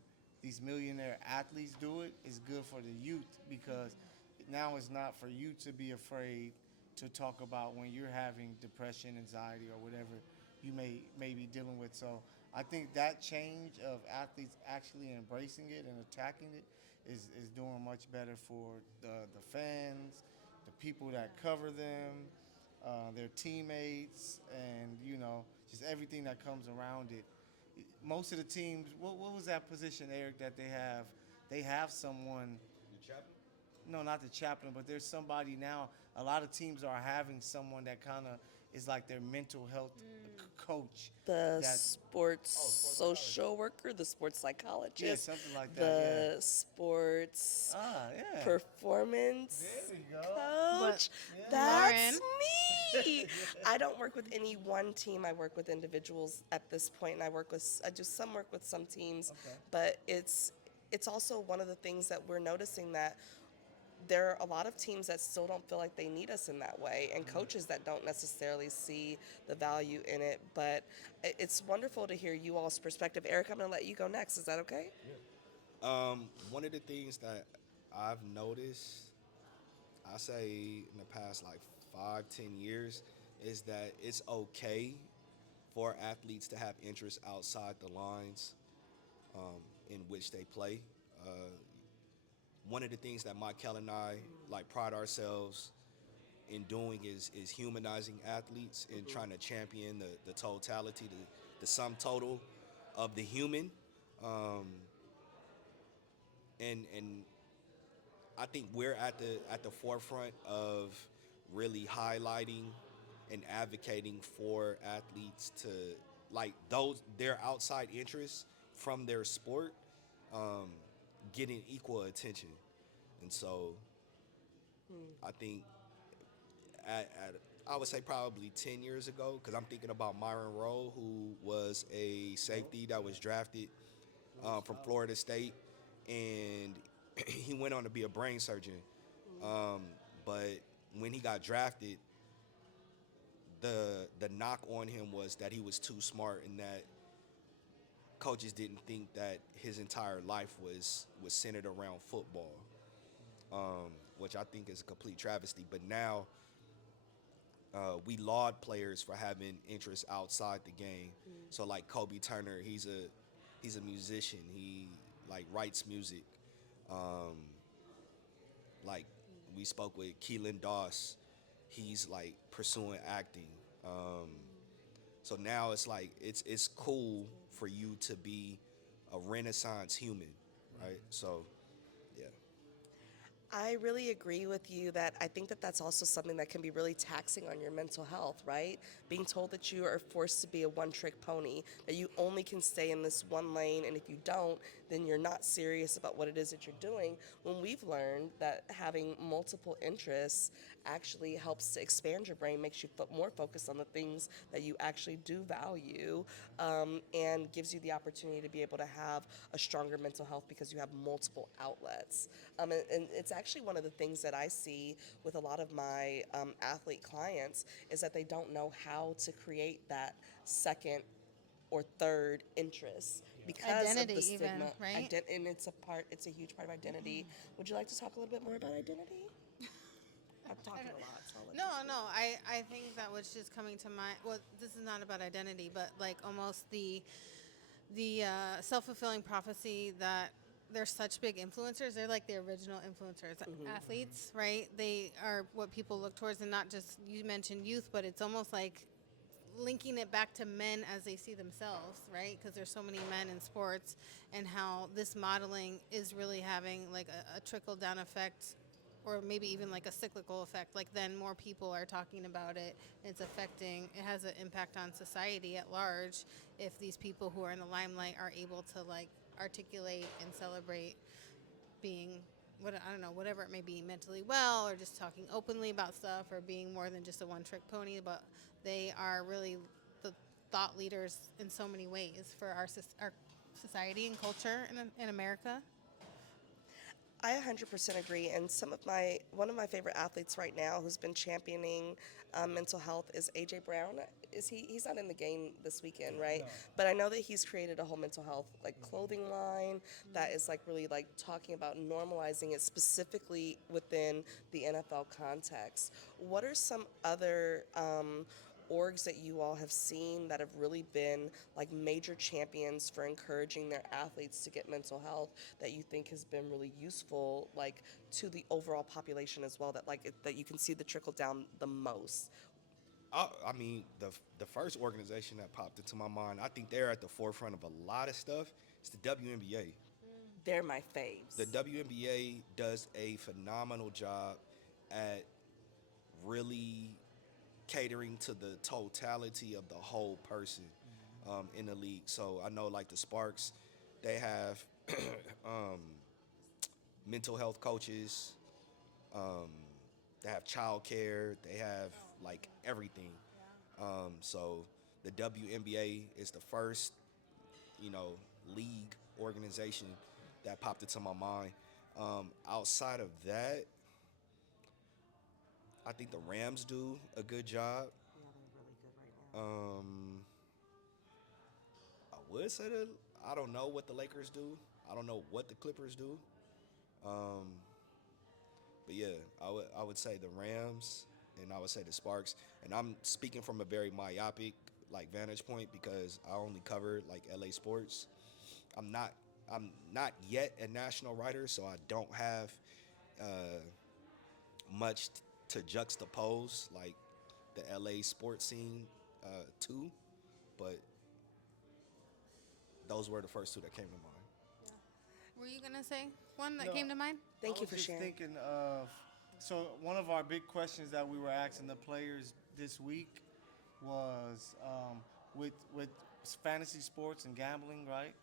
these millionaire athletes do it, it's good for the youth because now it's not for you to be afraid to talk about when you're having depression, anxiety, or whatever you may be dealing with. So I think that change of athletes actually embracing it and attacking it is doing much better for the fans, the people that cover them, their teammates, and just everything that comes around it. Most of the teams, what was that position, Eric, that they have? They have someone. The chaplain? No, not the chaplain, but there's somebody now. A lot of teams are having someone that kind of is like their mental health coach. The That sports sports social worker, the sports psychologist, Yeah, something like that, the yeah. sports Yeah. performance There we go. coach. But That's Lauren, me. I don't work with any one team. I work with individuals at this point, and I do some work with some teams, Okay. but it's also one of the things that we're noticing that there are a lot of teams that still don't feel like they need us in that way, and coaches that don't necessarily see the value in it. But it's wonderful to hear you all's perspective. Eric, I'm going to let you go next. Is that okay? One of the things that I've noticed, I say in the past like 5, 10 years, is that it's okay for athletes to have interests outside the lines in which they play. Uh, One of the things that Michael and I like pride ourselves in doing is humanizing athletes and trying to champion the totality, the sum total of the human. Um, and I think we're at the forefront of really highlighting and advocating for athletes to like those their outside interests from their sport um, getting equal attention. And so I think at I would say probably 10 years ago, because I'm thinking about Myron Rowe, who was a safety that was drafted from Florida State, and he went on to be a brain surgeon. Um, but when he got drafted, the knock on him was that he was too smart and that coaches didn't think that his entire life was centered around football, which I think is a complete travesty. But now we laud players for having interests outside the game. So like Kobe Turner, he's a musician. He like writes music. Um, like we spoke with Keelan Doss, he's like pursuing acting. Um, so now it's like it's cool for you to be a Renaissance human, right? So yeah. I really agree with you that I think that that's also something that can be really taxing on your mental health, right? Being told that you are forced to be a one-trick pony, that you only can stay in this one lane, and if you don't, then you're not serious about what it is that you're doing. When we've learned that having multiple interests actually helps to expand your brain, makes you more focused on the things that you actually do value, and gives you the opportunity to be able to have a stronger mental health because you have multiple outlets. And it's actually one of the things that I see with a lot of my athlete clients is that they don't know how to create that second or third interest because of Identity the even, stigma. right? And it's a huge part of identity. Would you like to talk a little bit more about identity? I'm talking a lot, so I'll let you no. I think that what's just coming to mind. Well, this is not about identity, but like almost the self-fulfilling prophecy that they're such big influencers. They're like the original influencers, athletes, right? They are what people look towards, and not just you mentioned youth, but it's almost like linking it back to men as they see themselves, right? Because there's so many men in sports, and how this modeling is really having like a trickle down effect or maybe even like a cyclical effect. Like then more people are talking about it. It's affecting. It has an impact on society at large if these people who are in the limelight are able to like articulate and celebrate being what I don't know, whatever it may be, mentally well, or just talking openly about stuff, or being more than just a one-trick pony. But they are really the thought leaders in so many ways for our society and culture in America. I 100% agree. And one of my favorite athletes right now who's been championing mental health is AJ Brown. He's not in the game this weekend, right? No. But I know that he's created a whole mental health like clothing line that is like really like talking about normalizing it specifically within the NFL context. What are some other orgs that you all have seen that have really been like major champions for encouraging their athletes to get mental health that you think has been really useful like to the overall population as well, that that you can see the trickle down the most? I mean, the first organization that popped into my mind, I think they're at the forefront of a lot of stuff. It's the WNBA. They're my The faves. WNBA does a phenomenal job at really catering to the totality of the whole person in the league. So I know, like the Sparks, they have mental health coaches, um, they have childcare, they have like everything. So the WNBA is the first, you know, league organization that popped into my mind. Outside of that, I think the Rams do a good job. Yeah, they're really good right now. Um, I would say that I don't know what the Lakers do. I don't know what the Clippers do. Um, but yeah, I would say the Rams and I would say the Sparks. And I'm speaking from a very myopic like vantage point because I only cover like LA sports. I'm not I'm not yet a national writer, so I don't have uh, much to juxtapose like the LA sports scene to. But those were the first two that came to mind. Were you gonna say one that No, came to mind? Thank I you was for just sharing. thinking of, so one of our big questions that we were asking the players this week was with fantasy sports and gambling, right?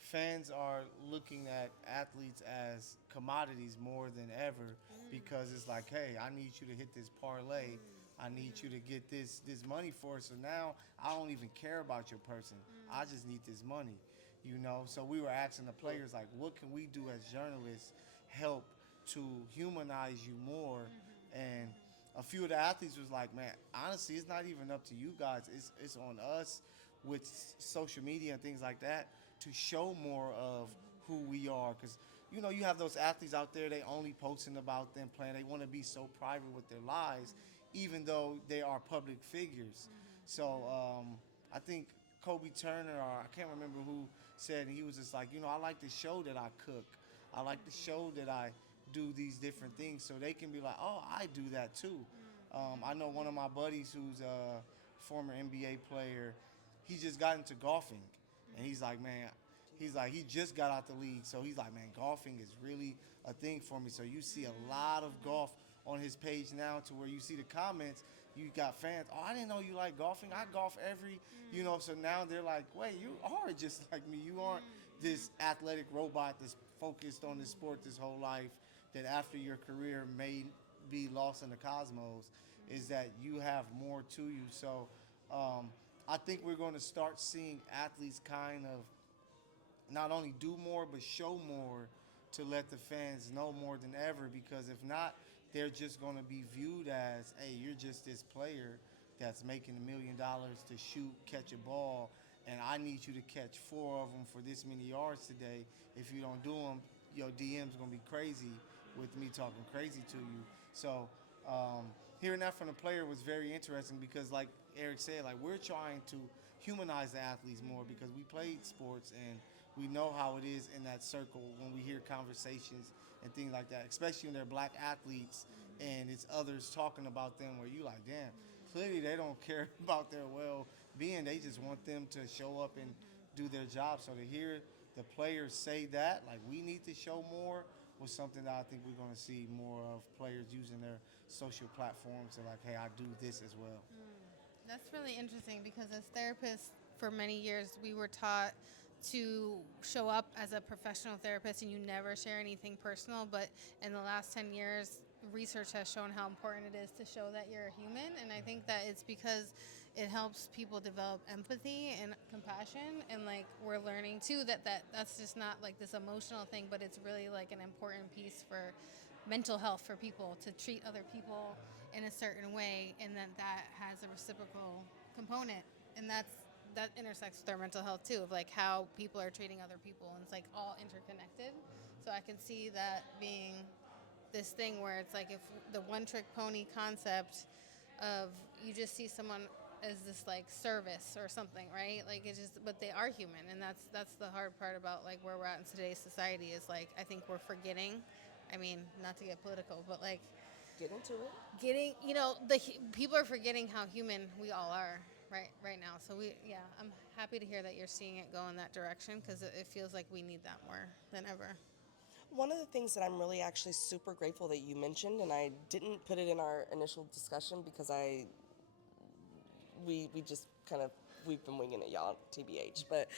Fans are looking at athletes as commodities more than ever because it's like, hey, I need you to hit this parlay. I need you to get this money for it. So now I don't even care about your person. I just need this money, you know. So we were asking the players like, what can we do as journalists help to humanize you more? And a few of the athletes was like, man, honestly, it's not even up to you guys. It's on us with social media and things like that to show more of who we are. Because, you know, you have those athletes out there, they only posting about them playing. They want to be so private with their lives, even though they are public figures. So I think Kobe Turner, or I can't remember who said, he was just like, you know, I like to show that I cook. I like to show that I do these different things so they can be like, oh, I do that too. I know one of my buddies who's a former NBA player, he just got into golfing. And he's like, man, he just got out the league. So he's like, man, golfing is really a thing for me. So you see a lot of golf on his page now to where you see the comments. You got fans, oh, I didn't know you like golfing. I golf every, you know, so now they're like, wait, you are just like me. You aren't this athletic robot that's focused on this sport this whole life that after your career may be lost in the cosmos, is that you have more to you. So I think we're going to start seeing athletes kind of not only do more but show more to let the fans know more than ever, because if not, they're just going to be viewed as, hey, you're just this player that's making $1 million to shoot, catch a ball, and I need you to catch 4 of them for this many yards today. If you don't do them, your DM's going to be crazy with me talking crazy to you. So hearing that from the player was very interesting because, like Eric said, like we're trying to humanize the athletes more because we played sports and we know how it is in that circle when we hear conversations and things like that, especially when they're black athletes and it's others talking about them where you like, damn, clearly they don't care about their well-being. They just want them to show up and do their job. So to hear the players say that, like we need to show more, was something that I think we're going to see more of, players using their social platforms to like, hey, I do this as well. That's really interesting because as therapists, for many years, we were taught to show up as a professional therapist and you never share anything personal. But in the last 10 years, research has shown how important it is to show that you're a human. And I think that it's because it helps people develop empathy and compassion. And like we're learning too that's just not like this emotional thing, but it's really like an important piece for mental health for people to treat other people in a certain way, and then that has a reciprocal component, and that intersects with our mental health too, of like how people are treating other people, and it's like all interconnected. So I can see that being this thing where it's like if the one trick pony concept of you just see someone as this like service or something, right? Like it's just, but they are human, and that's the hard part about like where we're at in today's society is like I think we're forgetting. I mean, not to get political, but like Get into it. getting, people are forgetting how human we all are right now. So I'm happy to hear that you're seeing it go in that direction because it feels like we need that more than ever. One of the things that I'm really actually super grateful that you mentioned, and I didn't put it in our initial discussion because we just kind of we've been winging it, y'all, tbh, but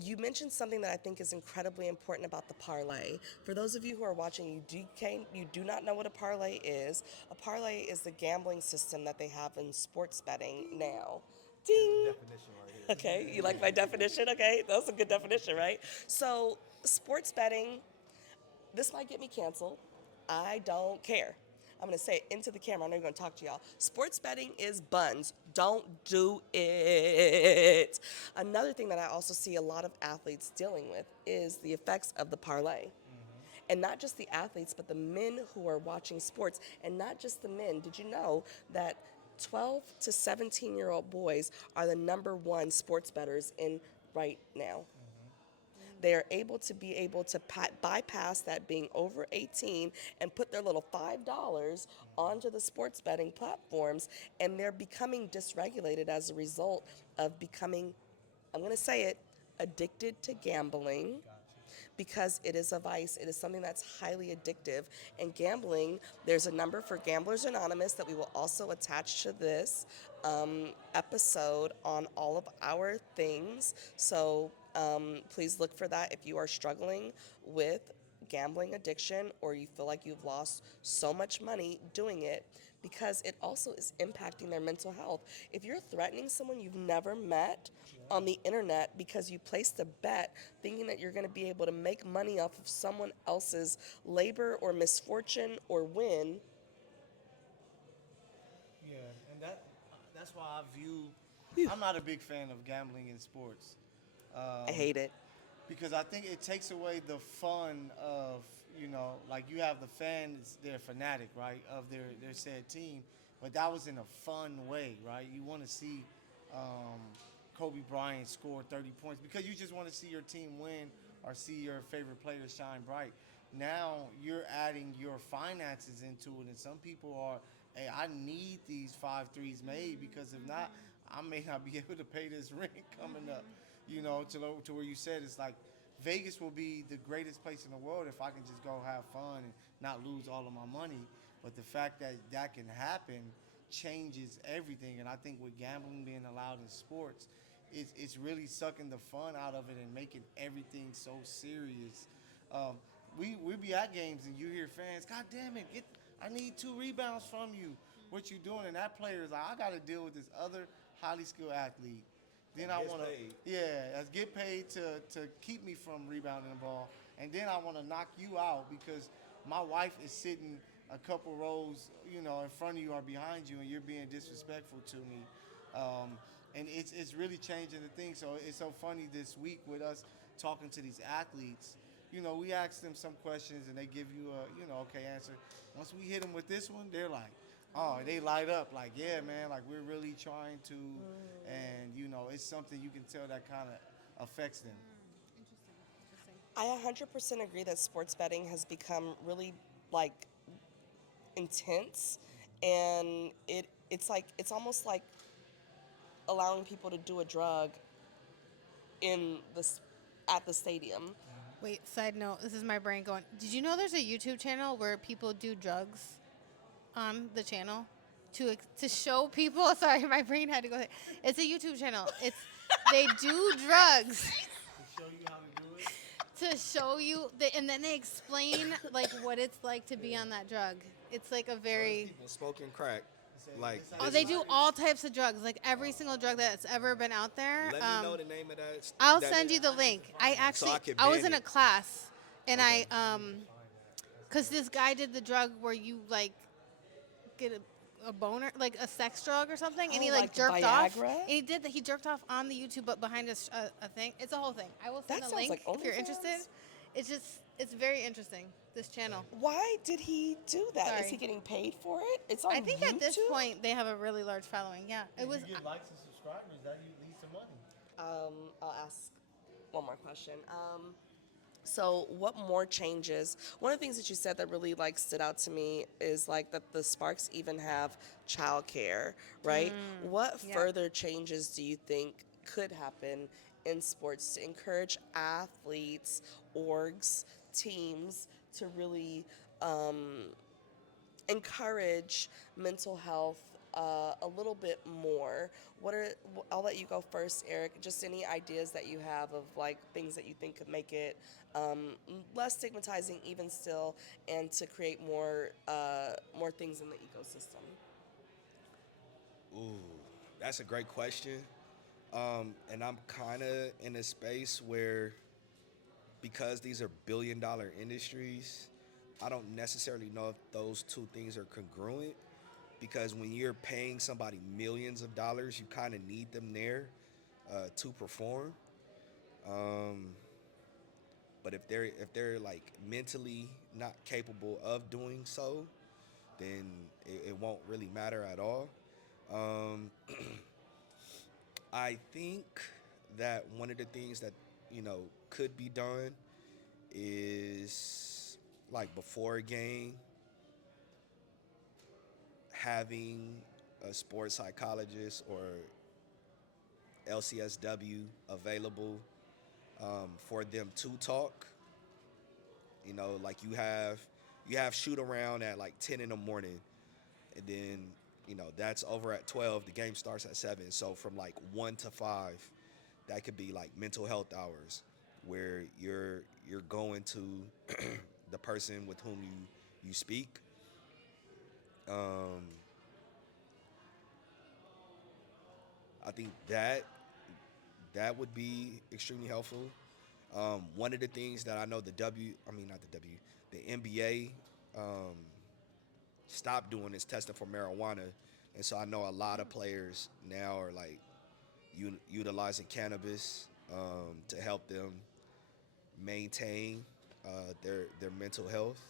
you mentioned something that I think is incredibly important about the parlay. For those of you who are watching, you do not know what a parlay is. A parlay is the gambling system that they have in sports betting now. Ding. Definition right here. Okay, you like my definition? Okay, that was a good definition, right? So, sports betting, this might get me canceled. I don't care. I'm going to say it into the camera. I know you're going to talk to y'all. Sports betting is buns. Don't do it. Another thing that I also see a lot of athletes dealing with is the effects of the parlay. And not just the athletes, but the men who are watching sports. And not just the men. Did you know that 12 to 17-year-old boys are the number one sports bettors in right now? They are able to bypass that being over 18 and put their little $5 onto the sports betting platforms, and they're becoming dysregulated as a result of becoming, I'm going to say it, addicted to gambling because it is a vice. It is something that's highly addictive. And gambling, there's a number for Gamblers Anonymous that we will also attach to this episode on all of our things. So please look for that if you are struggling with gambling addiction or you feel like you've lost so much money doing it, because it also is impacting their mental health. If you're threatening someone you've never met on the internet because you placed a bet thinking that you're going to be able to make money off of someone else's labor or misfortune or win. Yeah, and that's why I view. Whew, I'm not a big fan of gambling in sports. I hate it. Because I think it takes away the fun of, like you have the fans, they're fanatic, right, of their said team, but that was in a fun way, right? You want to see um, Kobe Bryant score 30 points because you just want to see your team win or see your favorite player shine bright. Now you're adding your finances into it, and some people are, hey, I need these 5 threes made because if not, I may not be able to pay this rent coming up. To where you said it's like Vegas will be the greatest place in the world if I can just go have fun and not lose all of my money. But the fact that that can happen changes everything. And I think with gambling being allowed in sports, it's really sucking the fun out of it and making everything so serious. Um, we be at games and you hear fans, God damn it, I need 2 rebounds from you. What you doing? And that player is like, I got to deal with this other highly skilled athlete. Then I Gets want to, paid. yeah, get paid to keep me from rebounding the ball, and then I want to knock you out because my wife is sitting a couple rows, in front of you or behind you, and you're being disrespectful to me. And it's really changing the thing. So it's so funny this week with us talking to these athletes. We ask them some questions and they give you a okay answer. Once we hit them with this one, they're like, oh, they light up like, yeah, man, like we're really trying to, and it's something you can tell that kind of affects them. Interesting. I 100% agree that sports betting has become really like intense, and it's almost like allowing people to do a drug in the at the stadium. Wait, side note, this is my brain going. Did you know there's a YouTube channel where people do drugs on the channel to show people? Sorry, my brain had to go there. It's a YouTube channel. It's they do drugs To show you how to do it. to show you, and then they explain like what it's like to be on that drug. It's like a very People smoking crack. Like This oh, this they is, do all types of drugs, like every single drug that's ever been out there. let me know the name of that. I'll that- send you the link. I actually, I can I was ban in a it. class, and Okay. cause this guy did the drug where you like get a boner, like a sex drug or something, and Oh, he like jerked off. Viagra? And he did that. He jerked off on the YouTube, but behind a thing. It's a whole thing. I will send That a sounds link like if you're OnlyFans. interested. It's very interesting. This channel. Why did he do that? Is Sorry. he getting paid for it? It's on I think YouTube? at this point they have a really large following. Yeah, it was. If you get likes and subscribers, that leads to money. I'll ask one more question. So what more changes? One of the things that you said that really like stood out to me is like that the Sparks even have childcare, right? What yeah. further changes do you think could happen in sports to encourage athletes, orgs, teams to really encourage mental health a little bit more? I'll let you go first, Eric. Just any ideas that you have of like things that you think could make it less stigmatizing, even still, and to create more things in the ecosystem. Ooh, that's a great question. And I'm kind of in a space where, because these are billion-dollar industries, I don't necessarily know if those two things are congruent. Because when you're paying somebody millions of dollars, you kind of need them there to perform. Um, but if they're like mentally not capable of doing so, then it won't really matter at all. Um, I think that one of the things that could be done is like before a game, having a sports psychologist or LCSW available for them to talk. Like you have shoot around at like 10 in the morning, and then that's over at 12. The game starts at 7. So from like 1 to 5, that could be like mental health hours, where you're going to the person with whom you speak. Um, I think that would be extremely helpful. One of the things that I know not the W, the NBA stopped doing is testing for marijuana, and so I know a lot of players now are like utilizing cannabis to help them maintain their mental health.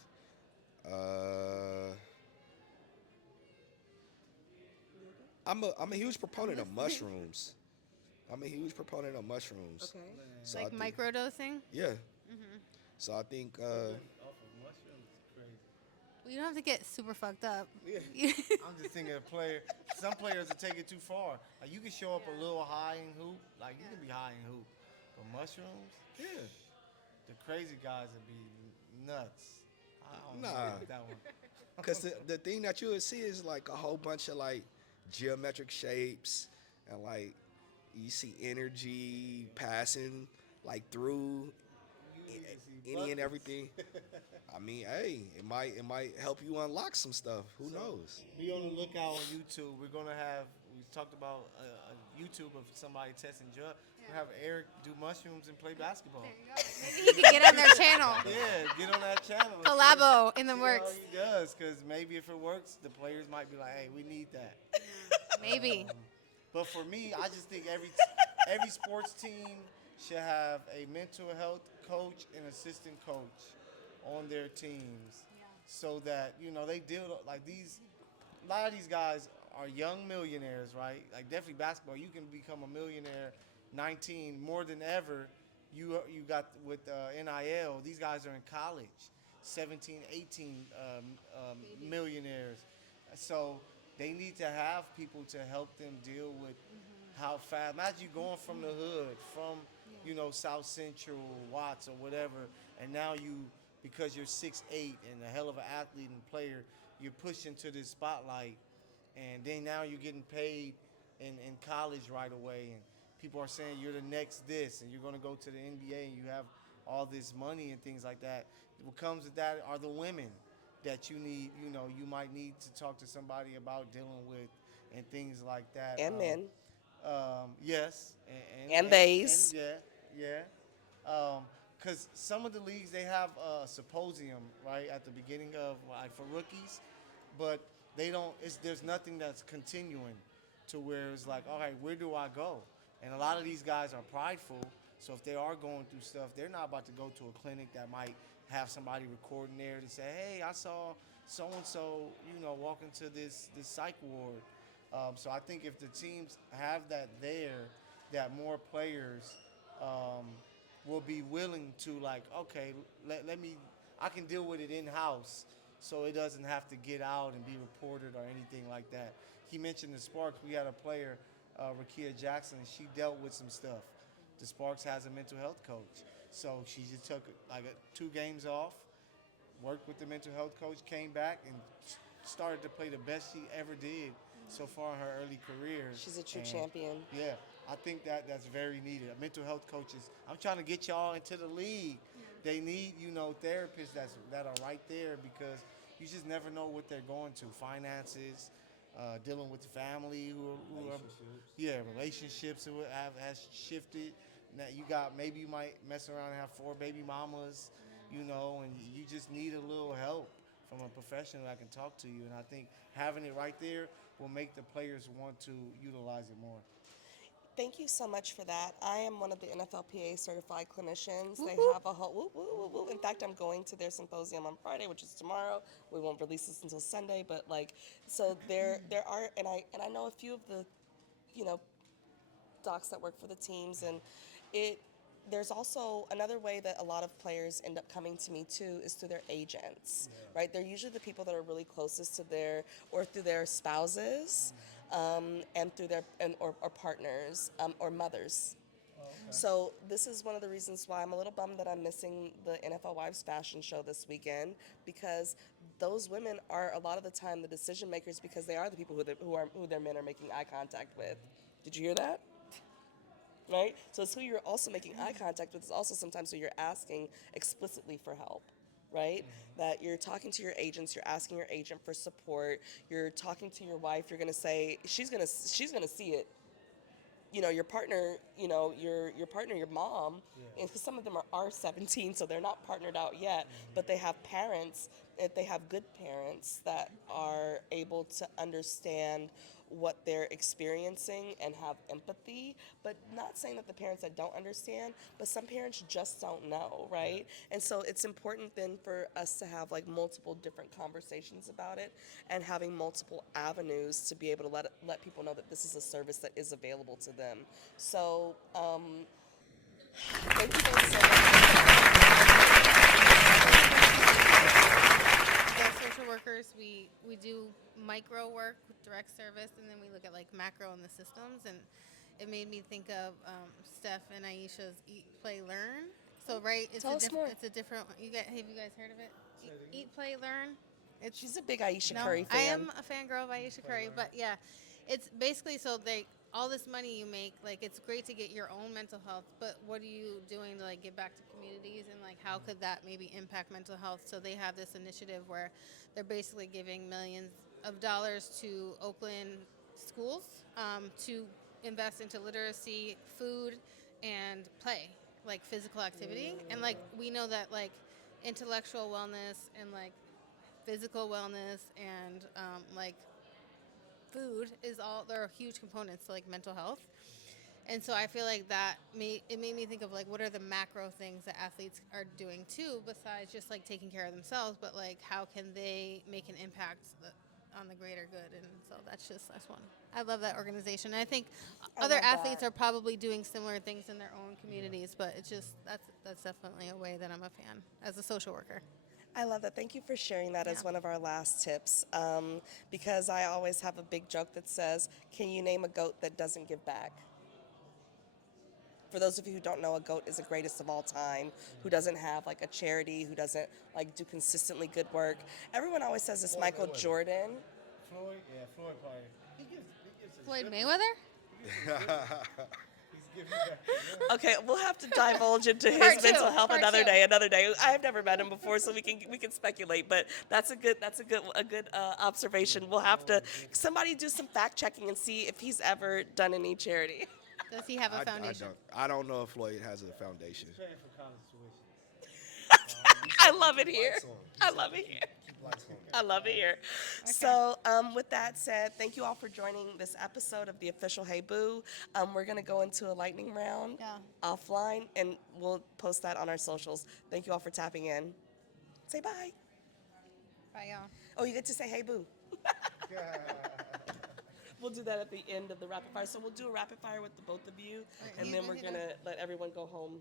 Uh, I'm a huge proponent of mushrooms. I'm a huge proponent of mushrooms. Okay. So I Like think, microdosing. yeah. So I think Off of mushrooms, it's crazy. Well, you don't have to get super fucked up. I'm just thinking of player. Some players will take it too far. Like you can show up a little high in hoop. Like you can be high in hoop, but mushrooms, yeah. the crazy guys would be nuts. I don't Nah. know about that one. Because the thing that you would see is like a whole bunch of like geometric shapes, and like you see energy passing like through any and everything. I mean, hey, it might help you unlock some stuff. Who knows? Be on the lookout on YouTube. We're gonna have. We talked about a YouTube of somebody testing drugs. We'll have Eric do mushrooms and play basketball. Maybe he can get on their channel. Yeah, get on that channel. and Collabo in the see works. how he does, because maybe if it works, the players might be like, "Hey, we need that." Maybe. But for me, I just think every sports team should have a mental health coach and assistant coach on their teams, so that they deal like these. A lot of these guys are young millionaires, right? Like definitely basketball, you can become a millionaire 19 more than ever. You got with NIL. These guys are in college, 17, 18 millionaires. So they need to have people to help them deal with how fast. Imagine you going from the hood, from South Central, Watts, or whatever, and now because you're 6'8" and a hell of an athlete and player, you're pushed into this spotlight, and then now you're getting paid in college right away, and people are saying you're the next this, and you're going to go to the NBA, and you have all this money and things like that. What comes with that are the women that you might need to talk to somebody about dealing with and things like that. And men Yes, and and theys. yeah, yeah. Because some of the leagues they have a symposium right at the beginning of like for rookies, but they don't. There's nothing that's continuing to where it's like, all right, where do I go? And a lot of these guys are prideful, so if they are going through stuff, they're not about to go to a clinic that might have somebody recording there to say, hey, I saw so and so, walk into this psych ward. So I think if the teams have that there, that more players um, will be willing to like, okay, let me, I can deal with it in house, so it doesn't have to get out and be reported or anything like that. He mentioned the Sparks. We had a player, Rakia Jackson. She dealt with some stuff. The Sparks has a mental health coach, so she just took like 2 games off, worked with the mental health coach, came back and started to play the best she ever did so far in her early career. She's a true And champion. yeah, I think that's very needed. Mental health coaches. I'm trying to get y'all into the league. They need therapists that are right there because you just never know what they're going to. Finances, dealing with the family who are yeah, relationships who has shifted. Now maybe you might mess around and have 4 baby mamas, and you just need a little help from a professional that can talk to you. And I think having it right there will make the players want to utilize it more. Thank you so much for that. I am one of the NFLPA certified clinicians. Whoop, They whoop. have a whole whoop, whoop, whoop, whoop. In fact, I'm going to their symposium on Friday, which is tomorrow. We won't release this until Sunday, but like, so there are, and I know a few of the, you know, docs that work for the teams, and it. There's also another way that a lot of players end up coming to me too is through their agents, right? They're usually the people that are really closest to or through their spouses, and through or partners, or mothers. So this is one of the reasons why I'm a little bummed that I'm missing the NFL Wives Fashion Show this weekend, because those women are a lot of the time the decision makers, because they are the people who their men are making eye contact with. Did you hear that? Right? So it's who you're also making eye contact with. It's also sometimes who you're asking explicitly for help, right? That you're talking to your agents, you're asking your agent for support, you're talking to your wife, you're gonna say she's gonna see it. Your partner, your partner, your mom, and 'cause some of them are 17, so they're not partnered out yet, but they have parents, if they have good parents that are able to understand what they're experiencing and have empathy, but not saying that the parents that don't understand, but some parents just don't know, right? And so it's important then for us to have like multiple different conversations about it and having multiple avenues to be able to let people know that this is a service that is available to them. So thank you guys so The social workers, we do micro work with direct service, and then we look at like macro in the systems, and it made me think of Steph and Aisha's Eat, Play, Learn. So right, Tell us more. it's a different. Have you guys heard of it? Eat, Play, Learn. It's She's a big Aisha no, Curry I fan. am a fangirl of Aisha Curry, but yeah, it's basically so they all this money you make, like it's great to get your own mental health, but what are you doing to like give back to communities, and like how could that maybe impact mental health? So they have this initiative where they're basically giving millions of dollars to Oakland schools to invest into literacy, food, and play, like physical activity, and like we know that like intellectual wellness and like physical wellness and like food is all they're huge components to like mental health. And so I feel like it made me think of like what are the macro things that athletes are doing too, besides just like taking care of themselves, but like how can they make an impact on the greater good? And so that's one. I love that organization. And I think I other love athletes that. are probably doing similar things in their own communities, but it's just that's definitely a way that I'm a fan as a social worker. I love that. Thank you for sharing that Yeah. as one of our last tips. Because I always have a big joke that says, "Can you name a goat that doesn't give back?" For those of you who don't know, a GOAT is a greatest of all time, who doesn't have like a charity, who doesn't like do consistently good work. Everyone always says it's Michael Jordan. Floyd, yeah, Floyd probably. He gives Floyd Mayweather? he's giving back. Okay, we'll have to divulge into his Part mental two, health part another two. day. Another day. I've never met him before, so we can speculate. But that's a good observation. We'll have to somebody do some fact checking and see if he's ever done any charity. Does he have a foundation? I don't know if Floyd has a foundation. Paying for college tuition. I love it here. I love it here. I love it here. So, with that said, thank you all for joining this episode of the official Hey Boo. We're going to go into a lightning round offline, and we'll post that on our socials. Thank you all for tapping in. Say bye. Bye, y'all. Oh, you get to say Hey Boo. We'll do that at the end of the rapid fire. So we'll do a rapid fire with the both of you, and you then do we're that. going to let everyone go home